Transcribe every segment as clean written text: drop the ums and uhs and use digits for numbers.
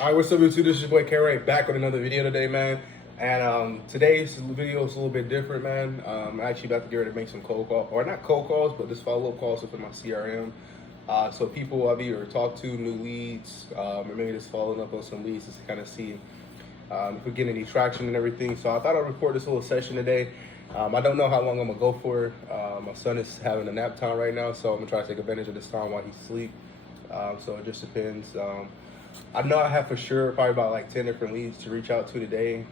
All right, what's up, YouTube? This is your boy K-Ray back with another video today, man. And today's video is a little bit different, man. I'm actually about to get ready to make some cold calls, or not cold calls, but just follow-up calls with my CRM. So people I've either talked to, new leads, or maybe just following up on some leads just to kind of see if we get any traction and everything. So I thought I'd record this little session today. I don't know how long I'm gonna go for. My son is having a nap time right now, so I'm gonna try to take advantage of this time while he's asleep. So it just depends. I know I have for sure probably about like 10 different leads to reach out to today,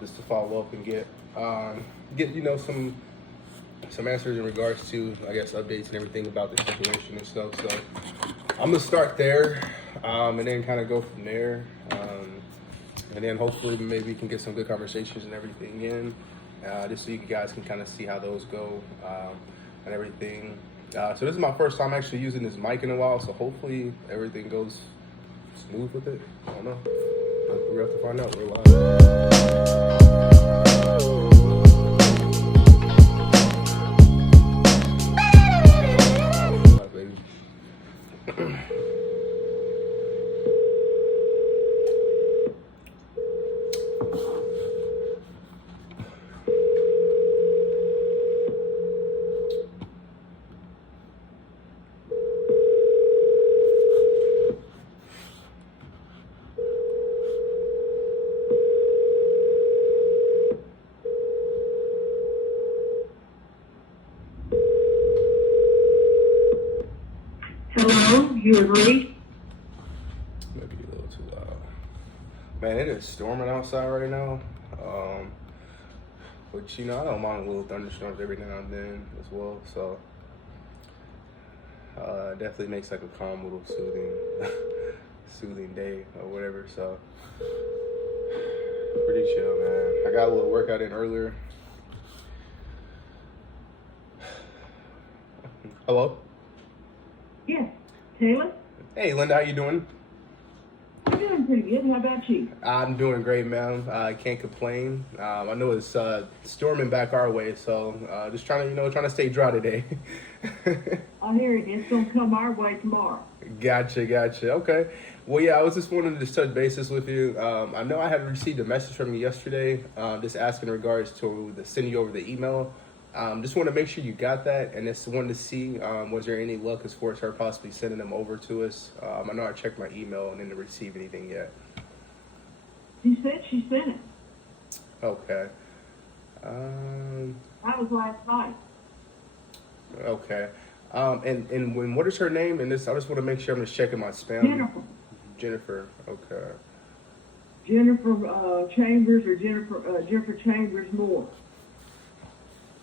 just to follow up and get some answers in regards to, I guess, updates and everything about the situation and stuff. So I'm gonna start there, and then kind of go from there, and then hopefully maybe we can get some good conversations and everything in, just so you guys can kind of see how those go and everything. So this is my first time actually using this mic in a while, so hopefully everything goes smooth with it. I don't know. But we have to find out. We're live. Baby. Hello, you agree? Maybe a little too loud. Man, it is storming outside right now. But I don't mind little thunderstorms every now and then as well. So it definitely makes like a calm little soothing day or whatever. So pretty chill, man. I got a little workout in earlier. Hello? Yes. Taylor? Hey, Linda, how you doing? I'm doing pretty good. How about you? I'm doing great, man. I can't complain. I know it's storming back our way, so just trying to stay dry today. I hear it. It's going to come our way tomorrow. Gotcha. Okay. Well, yeah, I was just wanting to just touch bases with you. I know I had received a message from you yesterday, just asking in regards to sending you over the email. Just want to make sure you got that, and just wanted to see, was there any luck as far as her possibly sending them over to us? I know I checked my email and didn't receive anything yet. She said she sent it. Okay. That was last night. Okay. And what is her name? And this, I just want to make sure I'm just checking my spam. Jennifer. Okay. Jennifer Chambers or Jennifer Chambers Moore.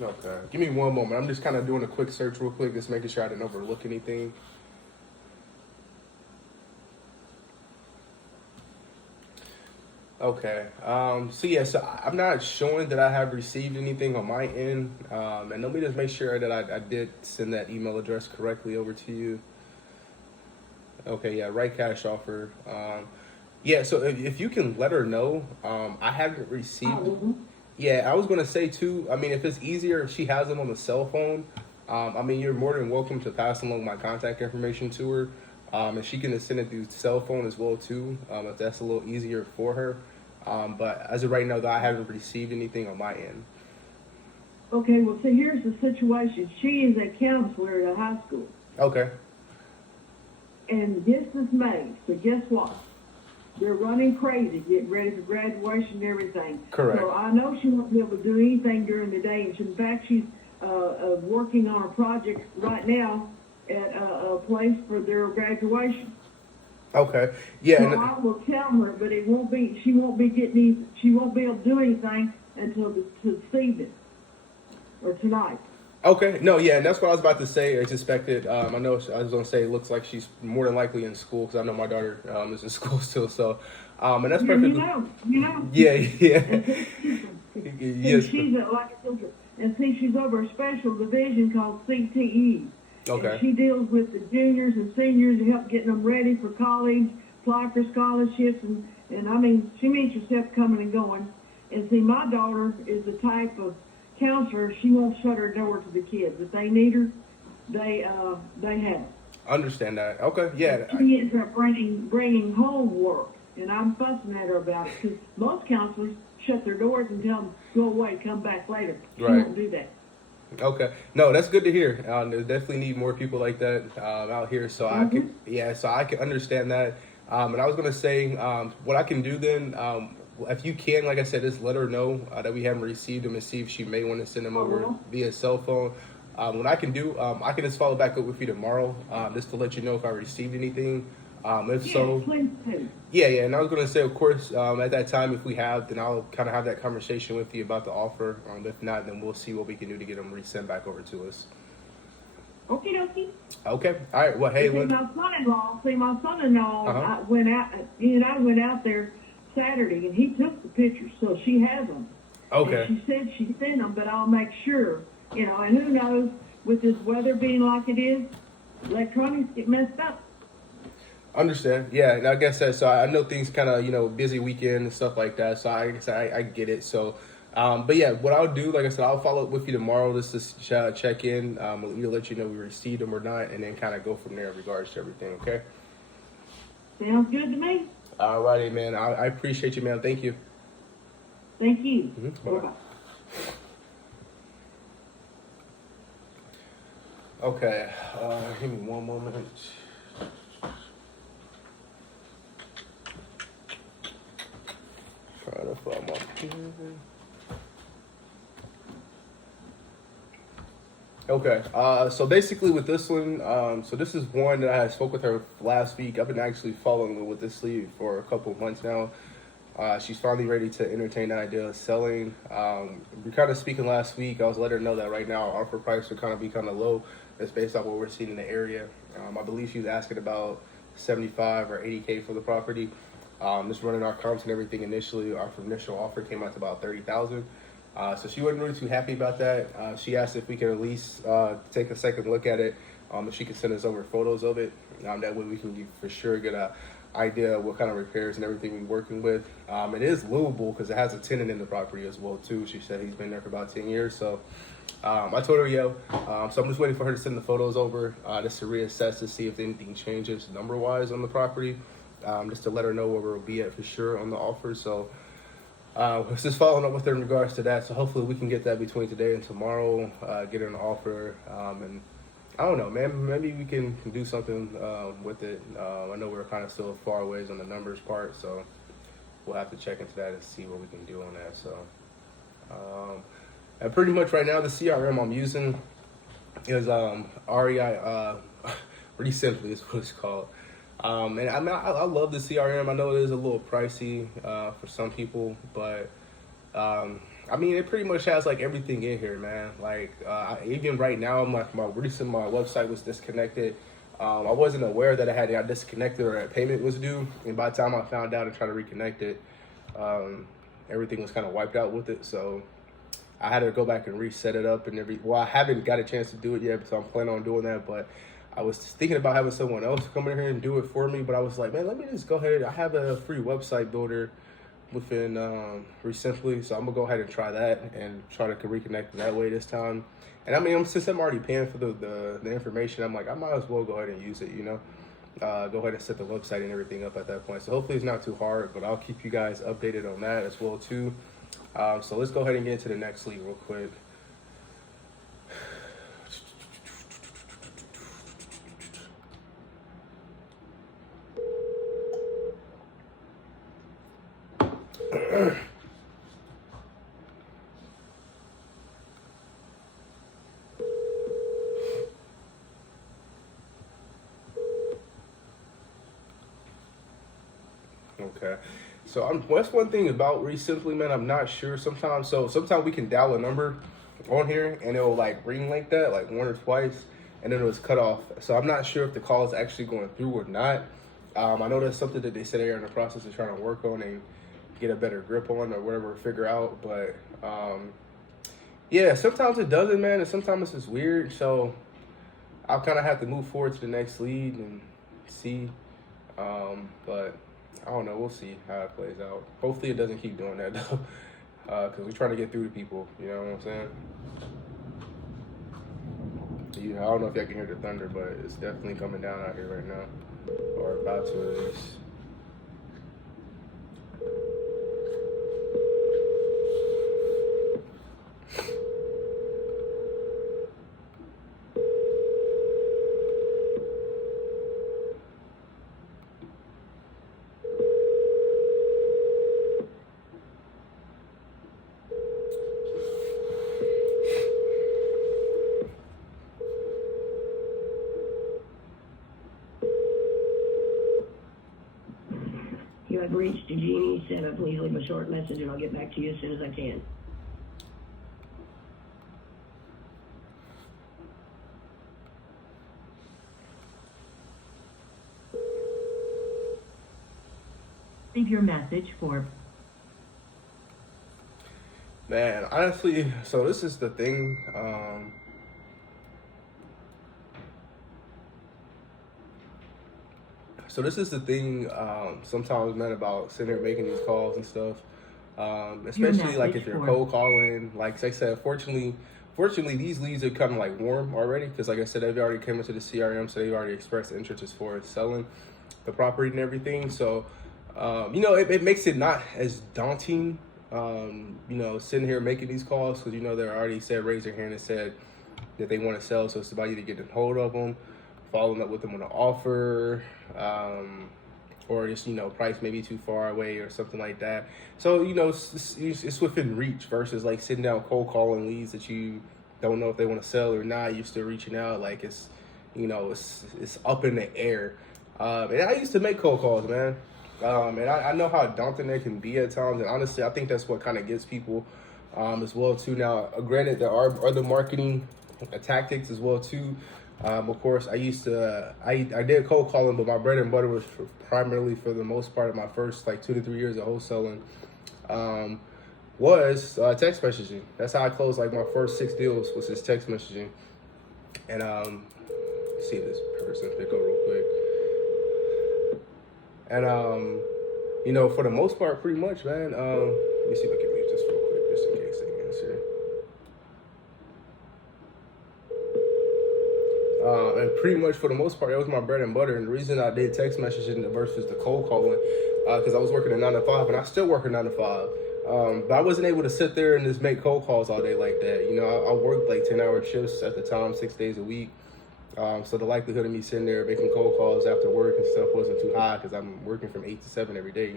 Okay. Give me one moment. I'm just kind of doing a quick search real quick, just making sure I didn't overlook anything. Okay. So I'm not showing that I have received anything on my end. And let me just make sure that I did send that email address correctly over to you. Okay, yeah, right cash offer. Yeah, so if you can let her know, I haven't received it. Yeah, I was going to say, too, I mean, if it's easier, if she has them on the cell phone, I mean, you're more than welcome to pass along my contact information to her. And she can just send it through cell phone as well, too, if that's a little easier for her. But as of right now, though, I haven't received anything on my end. Okay, well, see, here's the situation. She is a counselor at a high school. Okay. And this is May, so guess what? They're running crazy, getting ready for graduation and everything. Correct. So I know she won't be able to do anything during the day. And in fact, she's working on a project right now at a place for their graduation. Okay. Yeah. So I will tell her, but it won't be. She won't be able to do anything until this evening or tonight. Okay. No, yeah, and that's what I was about to say. It's expected. I know I was going to say it looks like she's more than likely in school, because I know my daughter is in school still. So, and that's perfect. You know. Yeah. Yes. She's she's over a special division called CTE. Okay. And she deals with the juniors and seniors to help getting them ready for college, apply for scholarships, and I mean, she meets herself coming and going. And see, my daughter is the type of counselor, she won't shut her door to the kids. If they need her, they have. Understand that. Okay, yeah. She ends up bringing home work. and I'm fussing at her about it because most counselors shut their doors and tell them, go away, come back later. She Right. won't do that. Okay. No, that's good to hear. They definitely need more people like that out here. So I can, yeah, so I can understand that. And I was gonna say, what I can do then, if you can, like I said, just let her know that we haven't received them and see if she may want to send them over via cell phone. What I can do, I can just follow back up with you tomorrow, just to let you know if I received anything. If so, Please do. yeah, yeah, and I was gonna say, of course, at that time, if we have, then I'll kind of have that conversation with you about the offer. If not, then we'll see what we can do to get them resent back over to us. Okie dokie. Okay, all right. Well, hey, My son-in-law, went out. He and I went out there Saturday, and he took the pictures, so she has them. okay, And she said she sent them, but I'll make sure. And who knows, with this weather being like it is, electronics get messed up. understand. Yeah, and I guess that. So I know things kind of busy weekend and stuff like that. So I guess I get it. So. But yeah, what I'll do, like I said, I'll follow up with you tomorrow just to check in. We'll let you know we received them or not, and then kind of go from there in regards to everything. Okay. Sounds good to me. All righty, man. I appreciate you, man. Thank you. Thank you. Bye-bye. Bye-bye. Okay. Give me one moment. Trying to find my pen. Okay, so basically with this one, so this is one that I had spoke with her last week. I've been actually following with this lead for a couple of months now. She's finally ready to entertain the idea of selling. We kind of speaking last week. I was letting her know that right now our offer price would kind of low. That's based off what we're seeing in the area. I believe she was asking about 75 or 80K for the property. Just running our comps and everything initially, our initial offer came out to about 30,000. So she wasn't really too happy about that. She asked if we could at least take a second look at it. If she could send us over photos of it. That way we can for sure get a idea of what kind of repairs and everything we're working with. It is livable because it has a tenant in the property as well too. She said he's been there for about 10 years. So I told her, so I'm just waiting for her to send the photos over just to reassess to see if anything changes number-wise on the property. Just to let her know where we'll be at for sure on the offer. So just following up with her in regards to that. So hopefully we can get that between today and tomorrow, get her an offer. And I don't know, man, maybe we can do something with it. I know we're kind of still far ways on the numbers part, so we'll have to check into that and see what we can do on that. So, and pretty much right now the CRM I'm using is REI, pretty simply is what it's called. And I mean, I love the CRM. I know it is a little pricey for some people, but I mean, it pretty much has like everything in here, man. Like even right now, my website was disconnected. I wasn't aware that it got disconnected or a payment was due, and by the time I found out and tried to reconnect it, everything was kind of wiped out with it. So I had to go back and reset it up and well, I haven't got a chance to do it yet, so I'm planning on doing that, but I was thinking about having someone else come in here and do it for me, but I was like, man, let me just go ahead. I have a free website builder within Resimply, so I'm gonna go ahead and try that and try to reconnect that way this time. And I mean, since I'm already paying for the information, I'm like, I might as well go ahead and use it, go ahead and set the website and everything up at that point. So hopefully it's not too hard, but I'll keep you guys updated on that as well too. So let's go ahead and get into the next lead real quick. Okay, so that's one thing about Resimply, man. I'm not sure sometimes. So sometimes we can dial a number on here and it'll like ring like that, like one or twice, and then it was cut off. So I'm not sure if the call is actually going through or not. I know that's something that they said they're in the process of trying to work on and get a better grip on or whatever, figure out. But yeah, sometimes it doesn't, man, and sometimes it's just weird. So I'll kind of have to move forward to the next lead and see. But I don't know. We'll see how it plays out. Hopefully it doesn't keep doing that, though, because we're trying to get through to people. You know what I'm saying? Yeah, I don't know if y'all can hear the thunder, but it's definitely coming down out here right now, or about to at least. have reached Eugenie. Said, please leave a short message and I'll get back to you as soon as I can. Leave your message for. Man, honestly, so this is the thing. Sometimes, man, about sitting here making these calls and stuff. Especially like if you're cold calling. Like I said, fortunately, these leads are kind of like warm already because, like I said, they've already come into the CRM, so they've already expressed interest as far as selling the property and everything. So, it makes it not as daunting. Sitting here making these calls because they're already said raise their hand and said that they want to sell. So it's about you to get a hold of them, following up with them on an offer, or just price maybe too far away or something like that. So it's within reach versus like sitting down cold calling leads that you don't know if they want to sell or not. You're still reaching out like it's up in the air. And I used to make cold calls, man. And I know how daunting they can be at times, and honestly, I think that's what kind of gets people as well too. Now, granted, there are other marketing tactics as well too. Of course, I did cold calling, but my bread and butter was primarily for the most part of my first like 2 to 3 years of wholesaling was text messaging. That's how I closed like my first 6 deals was just text messaging. And let's see if this person pick up real quick. And, for the most part, pretty much, man, let me see if I can leave this real quick, just in case they answer. And pretty much for the most part, that was my bread and butter. And the reason I did text messaging versus the cold calling, because I was working a 9 to 5, and I still work a 9 to 5. But I wasn't able to sit there and just make cold calls all day like that. I worked like 10-hour shifts at the time, 6 days a week. So the likelihood of me sitting there making cold calls after work and stuff wasn't too high because I'm working from 8 to 7 every day,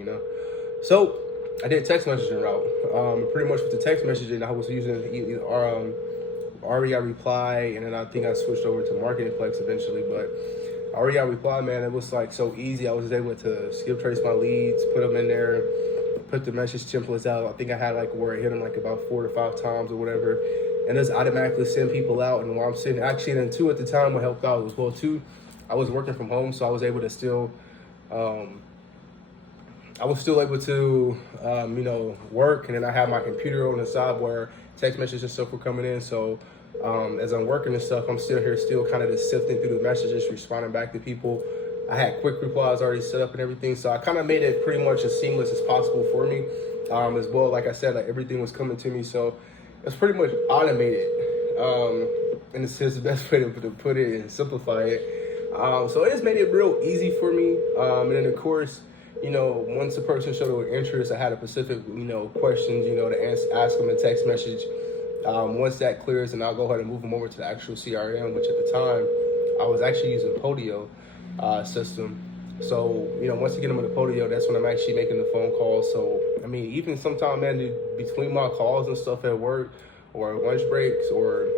So I did text messaging route. Pretty much with the text messaging, I was using either REI Reply, and then I think I switched over to Marketingplex eventually. But REI Reply, man, it was like so easy. I was able to skip trace my leads, put them in there, put the message templates out. I think I had like where I hit them like about 4 to 5 times or whatever. And just automatically send people out. And while I'm sitting, actually, then too, at the time, what helped out as well too, I was working from home, so I was able to still, work. And then I had my computer on the side where text messages and stuff were coming in. So as I'm working and stuff, I'm still here, still kind of just sifting through the messages, responding back to people. I had quick replies already set up and everything, so I kind of made it pretty much as seamless as possible for me. As well, like I said, like everything was coming to me, so it's pretty much automated, and it's the best way to put it and simplify it. So it just made it real easy for me. And then of course, once the person showed interest, I had a specific, questions, to ask them in text message. Once that clears, and I'll go ahead and move them over to the actual CRM, which at the time I was actually using Podio system. So, once you get them in the Podio, that's when I'm actually making the phone calls. So, I mean, even sometimes, man, between my calls and stuff at work or lunch breaks or,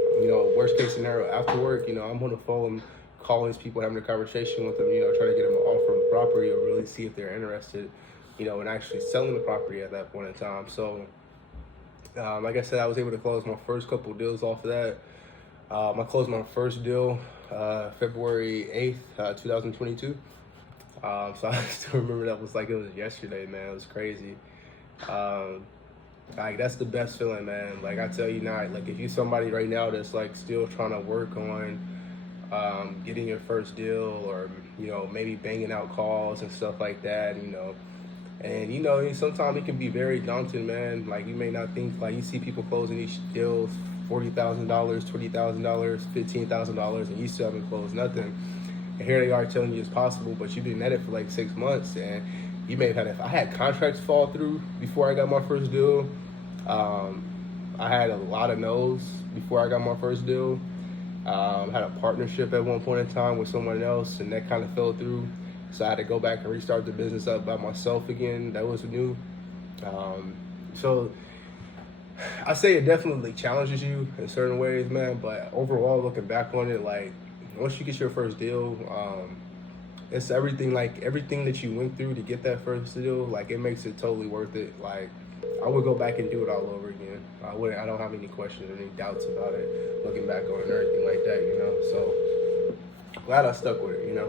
worst case scenario after work, I'm on the phone calling these people, having a conversation with them, trying to get them an offer on the property or really see if they're interested, in actually selling the property at that point in time. So, like I said, I was able to close my first couple deals off of that. I closed my first deal February 8th, 2022. So I still remember that was like it was yesterday, man. It was crazy. Like that's the best feeling, man. Like I tell you now, like if you're somebody right now that's like still trying to work on getting your first deal or maybe banging out calls and stuff like that, and sometimes it can be very daunting, man. Like you may not think, like you see people closing these deals $40,000, $20,000, $15,000, and you still haven't closed nothing. And here they are telling you it's possible, but you've been at it for like 6 months, and you may have had, I had contracts fall through before I got my first deal. I had a lot of no's before I got my first deal. Had a partnership at one point in time with someone else, and that kind of fell through. So I had to go back and restart the business up by myself again. That was new. So I say it definitely challenges you in certain ways, man. But overall, looking back on it, like once you get your first deal, it's everything, like everything that you went through to get that first deal, like it makes it totally worth it. Like I would go back and do it all over again. I don't have any questions or any doubts about it, looking back on it and everything like that, you know. So glad I stuck with it, you know.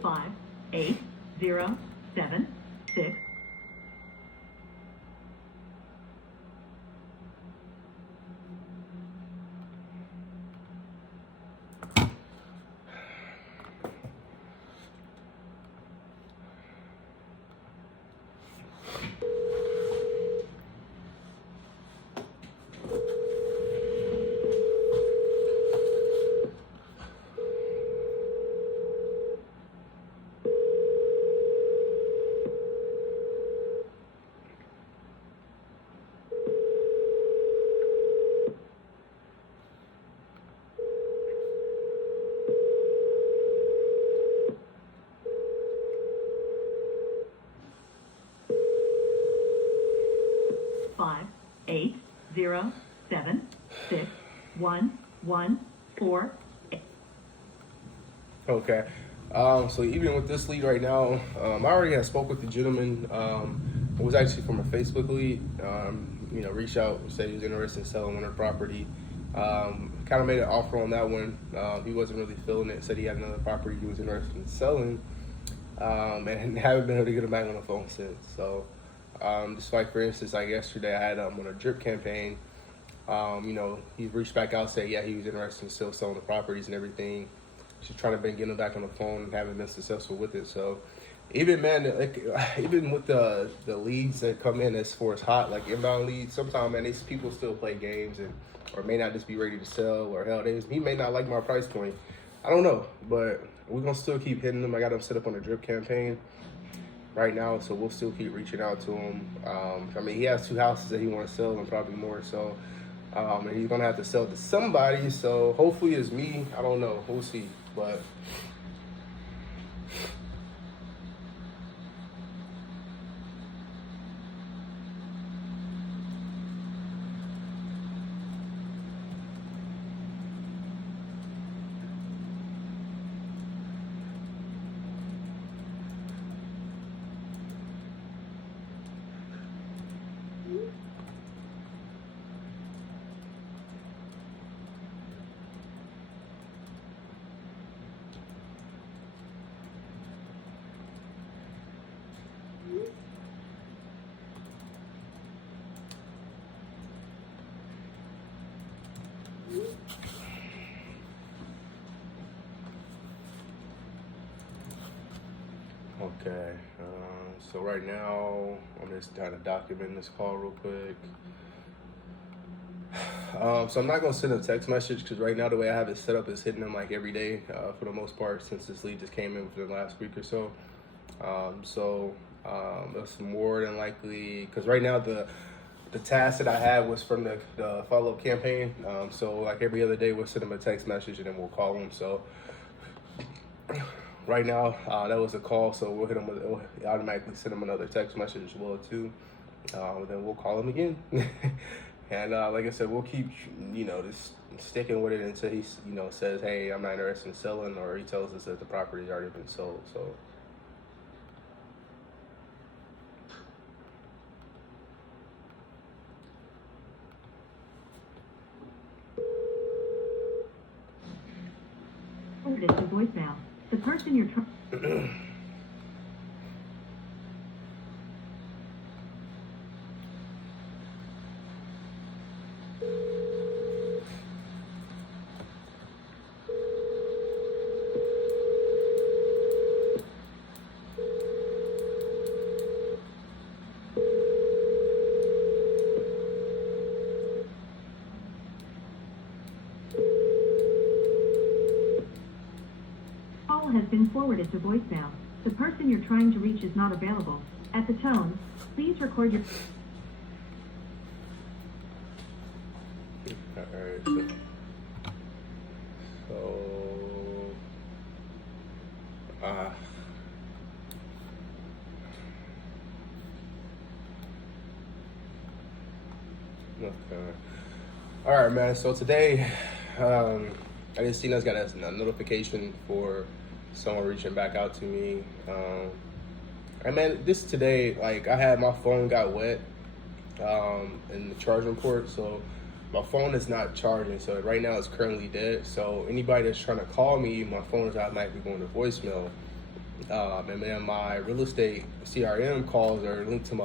Five, 8, 0, 7, 6. Five, 8, 0, 7, 6, 1, 1, 4. Okay. So even with this lead right now, I already had spoke with the gentleman. It was actually from a Facebook lead. You know, reached out, said he was interested in selling one of the property. Kind of made an offer on that one. He wasn't really feeling it. Said he had another property he was interested in selling, and haven't been able to get him back on the phone since. So, just like for instance, like yesterday, I had on a drip campaign. You know, he reached back out, said yeah, he was interested in still selling the properties and everything. She's trying to get him back on the phone and haven't been successful with it. So even man, like even with the leads that come in as far as hot, like inbound leads, sometimes man, these people still play games and or may not just be ready to sell, or hell, he may not like my price point. I don't know, but we're gonna still keep hitting them. I got him set up on a drip campaign right now, so we'll still keep reaching out to him. I mean, he has 2 houses that he wants to sell and probably more. So, and he's gonna have to sell to somebody. So hopefully it's me. I don't know. We'll see. But okay, so right now I'm just trying to document this call real quick. So I'm not gonna send a text message because right now the way I have it set up is hitting them like every day for the most part since this lead just came in for the last week or so. That's more than likely because right now the task that I had was from the follow-up campaign. So like every other day we'll send them a text message and then we'll call them. So right now that was a call, so we'll hit them with we'll automatically send them another text message as well too. Then we'll call them again. And like I said, we'll keep, you know, just sticking with it until he, you know, says, hey, I'm not interested in selling, or he tells us that the property's already been sold. So. Forwarded to voicemail. The person you're trying. Has been forwarded to voicemail. The person you're trying to reach is not available. At the tone, please record your... Okay. All right, man. So today, I just seen us got a notification for someone reaching back out to me. And man, this today, like I had my phone got wet in the charging port, so my phone is not charging. So right now it's currently dead. So anybody that's trying to call me, my phone is automatically going to voicemail. And then my real estate CRM calls are linked to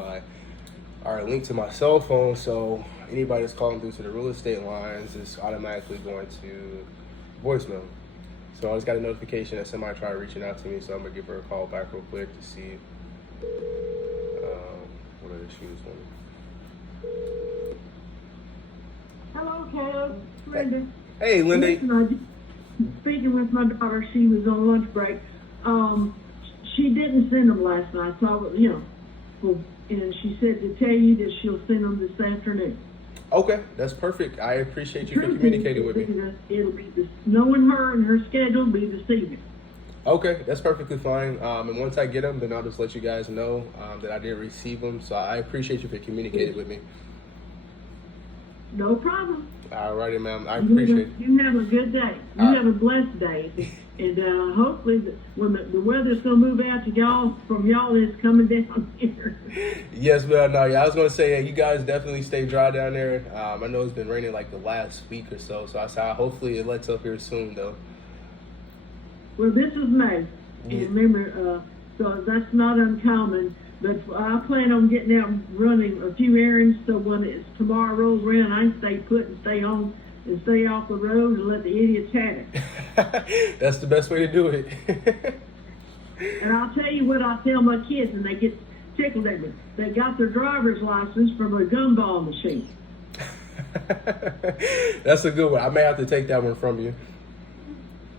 my cell phone. So anybody that's calling through to the real estate lines is automatically going to voicemail. So I just got a notification that somebody tried reaching out to me, so I'm gonna give her a call back real quick to see what are the shoes on. Hello, Caleb. Linda. Hey, Linda. Listen, I just, speaking with my daughter, she was on lunch break. She didn't send them last night, so and she said to tell you that she'll send them this afternoon. Okay, that's perfect. I appreciate you for communicating with me. It'll be knowing her and her schedule will be this evening. Okay, that's perfectly fine. And once I get them, then I'll just let you guys know that I did receive them. So I appreciate you for communicating with me. No problem. Alrighty, ma'am. I appreciate it. You have a good day. You have a blessed day. And hopefully when the weather's going to move out to y'all, from y'all, it's coming down here. Yes, ma'am. No, yeah, I was going to say, you guys definitely stay dry down there. I know it's been raining like the last week or so. So I said, hopefully it lets up here soon, though. Well, this is May. Yeah. And remember, so that's not uncommon. But I plan on getting out and running a few errands so when tomorrow rolls around, I can stay put and stay home and stay off the road and let the idiots have it. That's the best way to do it. And I'll tell you what I tell my kids when they get tickled at me. They got their driver's license from a gumball machine. That's a good one. I may have to take that one from you.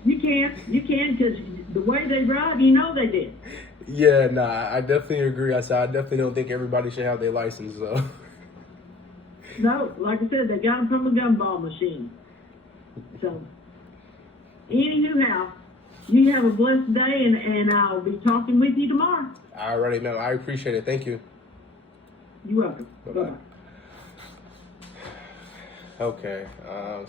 You can, because the way they drive, you know they did. Yeah, nah, I definitely agree. I definitely don't think everybody should have their license, though. No, like I said, they got them from a gumball machine. So, anyhow, you have a blessed day, and I'll be talking with you tomorrow. Alrighty, ma'am. I appreciate it. Thank you. You're welcome. Bye-bye. Bye-bye. Okay,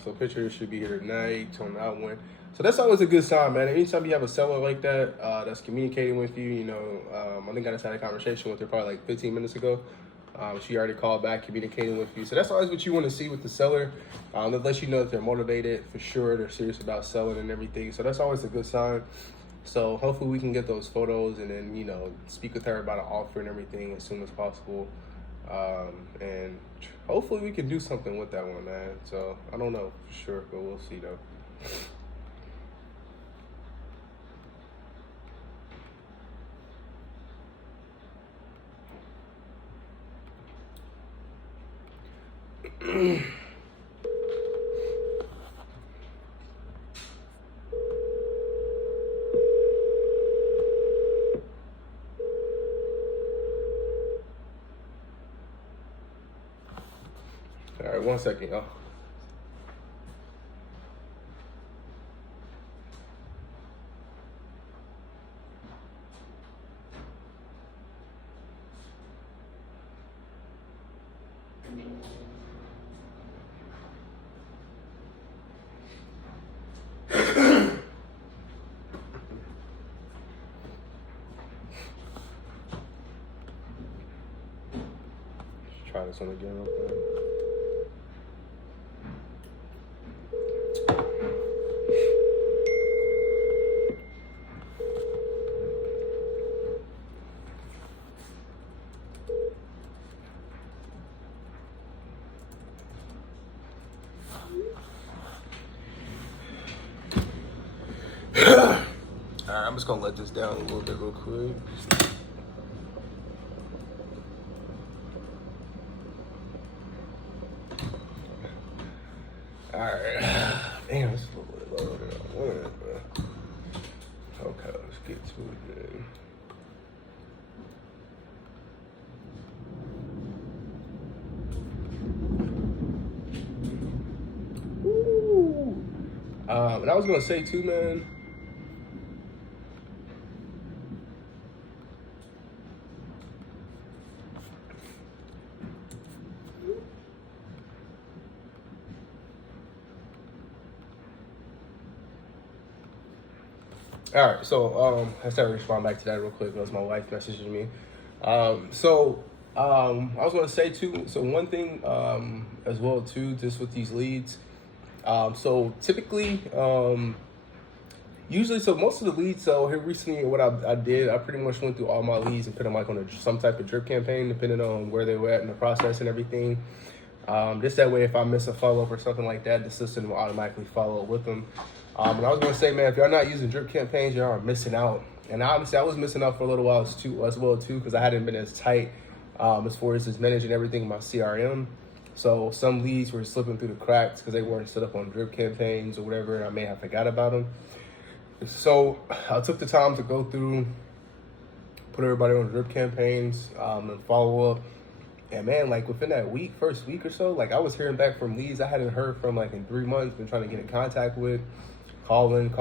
so pictures should be here tonight on that one. So that's always a good sign, man. Anytime you have a seller like that that's communicating with you, I think I just had a conversation with her probably like 15 minutes ago. She already called back, communicating with you. So that's always what you want to see with the seller. That lets you know that they're motivated for sure. They're serious about selling and everything. So that's always a good sign. So hopefully we can get those photos and then, speak with her about an offer and everything as soon as possible. And hopefully we can do something with that one, man. So I don't know for sure, but we'll see though. All right, 1 second, y'all. Let's try this one again real quick. Alright, I'm just gonna let this down a little bit real quick. Alright. Damn, this is a little bit lower than I wanted, but okay, let's get to it then. And I was gonna say too, man. All right, so I started to respond back to that real quick because my wife messaging me. I was going to say too. So one thing as well too, just with these leads. So typically, usually, so most of the leads. So here recently, what I did, I pretty much went through all my leads and put them like on some type of drip campaign, depending on where they were at in the process and everything. Just that way, if I miss a follow up or something like that, the system will automatically follow up with them. And I was gonna say, man, if y'all not using drip campaigns, y'all are missing out. And honestly, I was missing out for a little while as well too, because I hadn't been as tight as far as just managing everything in my CRM. So some leads were slipping through the cracks because they weren't set up on drip campaigns or whatever, and I may have forgot about them. So I took the time to go through, put everybody on drip campaigns, and follow up. And man, like within that first week or so, like I was hearing back from leads I hadn't heard from like in 3 months, been trying to get in contact with, calling.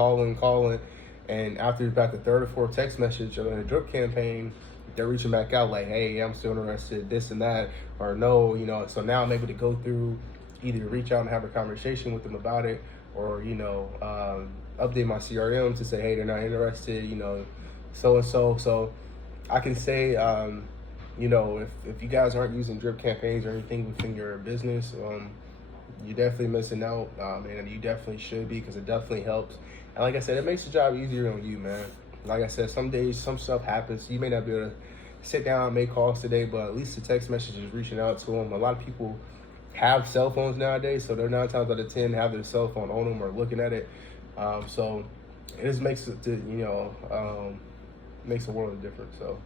And after about the third or fourth text message on a drip campaign, they're reaching back out like, hey, I'm still interested, this and that, or no, you know. So now I'm able to go through, either reach out and have a conversation with them about it, or, you know, update my CRM to say, hey, they're not interested, you know, so and so. So I can say, you know, if you guys aren't using drip campaigns or anything within your business, you're definitely missing out, and you definitely should be, because it definitely helps. And like I said, it makes the job easier on you, man. Like I said, some days some stuff happens. You may not be able to sit down and make calls today, but at least the text message is reaching out to them. A lot of people have cell phones nowadays, so they're 9 times out of 10 have their cell phone on them or looking at it. So it just makes it, you know, makes a world of difference. So.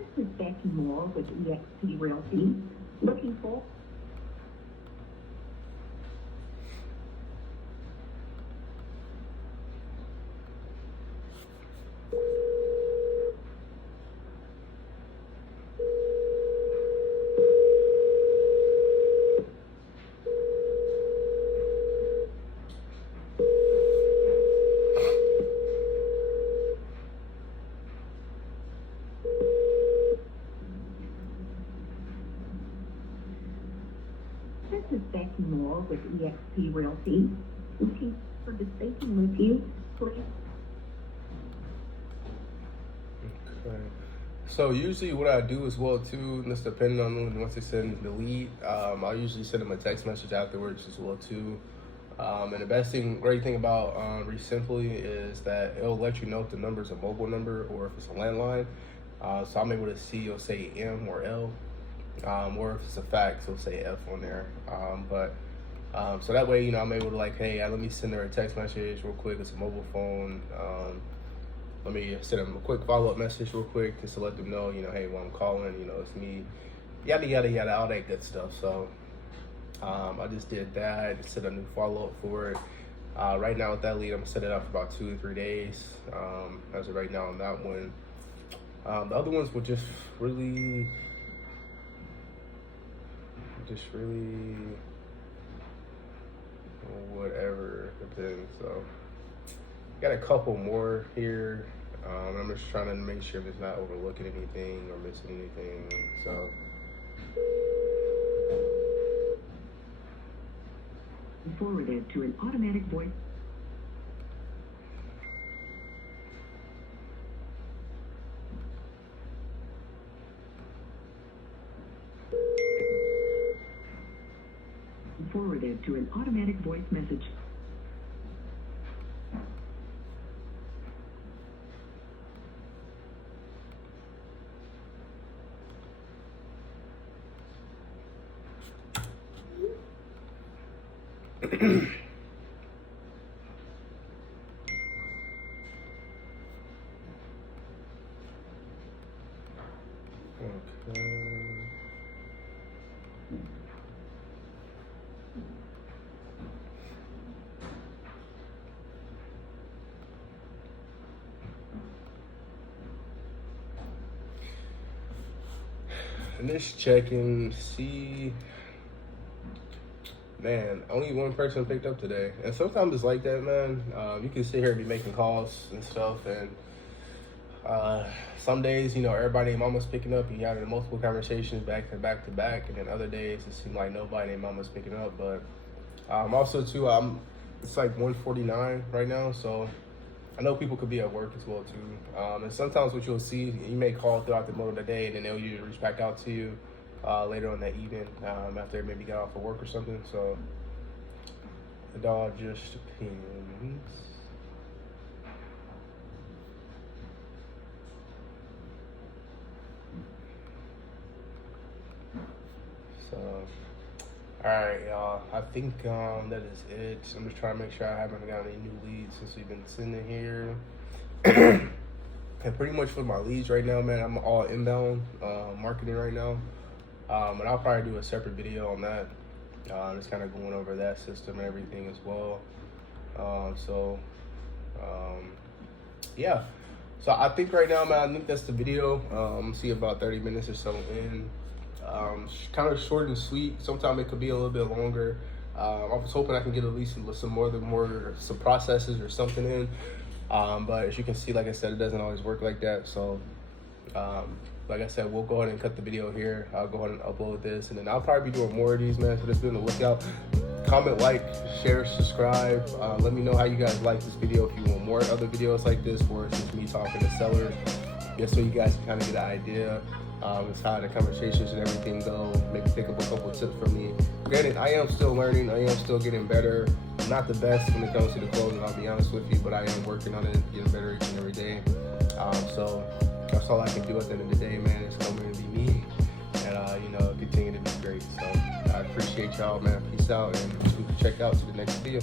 This is Becky Moore with EXP Realty. Looking for This is Becky Moore with EXP Realty. Looking for the speaking with you, please. Okay. So usually what I do as well too, and just depending on once they send the lead, I'll usually send them a text message afterwards as well too. And the great thing about Simply is that it'll let you know if the number is a mobile number or if it's a landline. So I'm able to see, you'll say M or L, or if it's a fax, it'll say F on there. So that way, you know, I'm able to like, hey, let me send her a text message real quick. It's a mobile phone. Let me send them a quick follow-up message real quick just to let them know, you know, hey, when I'm calling, you know, it's me, yada, yada, yada, all that good stuff. So I just did that, set a new follow-up for it. Right now with that lead, I'm gonna set it up for about 2 to 3 days. As of right now on that one. The other ones were just really whatever, depends. So got a couple more here. I'm just trying to make sure it's not overlooking anything or missing anything. So Forwarded to an automatic voice. Forwarded to an automatic voice message. okay. And just checking, see, man, only one person picked up today. And sometimes it's like that, man. You can sit here and be making calls and stuff, and some days, you know, everybody and mama's picking up, you got multiple conversations back to back to back, and then other days it seems like nobody and mama's picking up. But also too, it's like 1:49 right now, so I know people could be at work as well too. And sometimes what you'll see, you may call throughout the middle of the day, and then they'll usually reach back out to you later on that evening after they maybe got off of work or something. So it all just depends. So, all right, y'all. I think that is it. I'm just trying to make sure I haven't got any new leads since we've been sitting here. And pretty much for my leads right now, man, I'm all inbound marketing right now. And I'll probably do a separate video on that. Just kind of going over that system and everything as well. Yeah. So I think right now, man, I think that's the video. See about 30 minutes or so in. Kind of short and sweet. Sometimes it could be a little bit longer. I was hoping I can get at least some processes or something in. But as you can see, like I said, it doesn't always work like that. So, like I said, we'll go ahead and cut the video here. I'll go ahead and upload this, and then I'll probably be doing more of these, man. So just be on the lookout. Comment, like, share, subscribe. Let me know how you guys like this video. If you want more other videos like this, where it's just me talking to sellers, just so you guys can kind of get an idea. It's how the conversations and everything go. Maybe pick up a couple of tips from me. Granted, I am still learning. I am still getting better. I'm not the best when it comes to the closing, I'll be honest with you, but I am working on it, getting better each and every day. So that's all I can do at the end of the day, man. It's coming to be me, and you know, continue to be great. So I appreciate y'all, man. Peace out, and check out to the next video.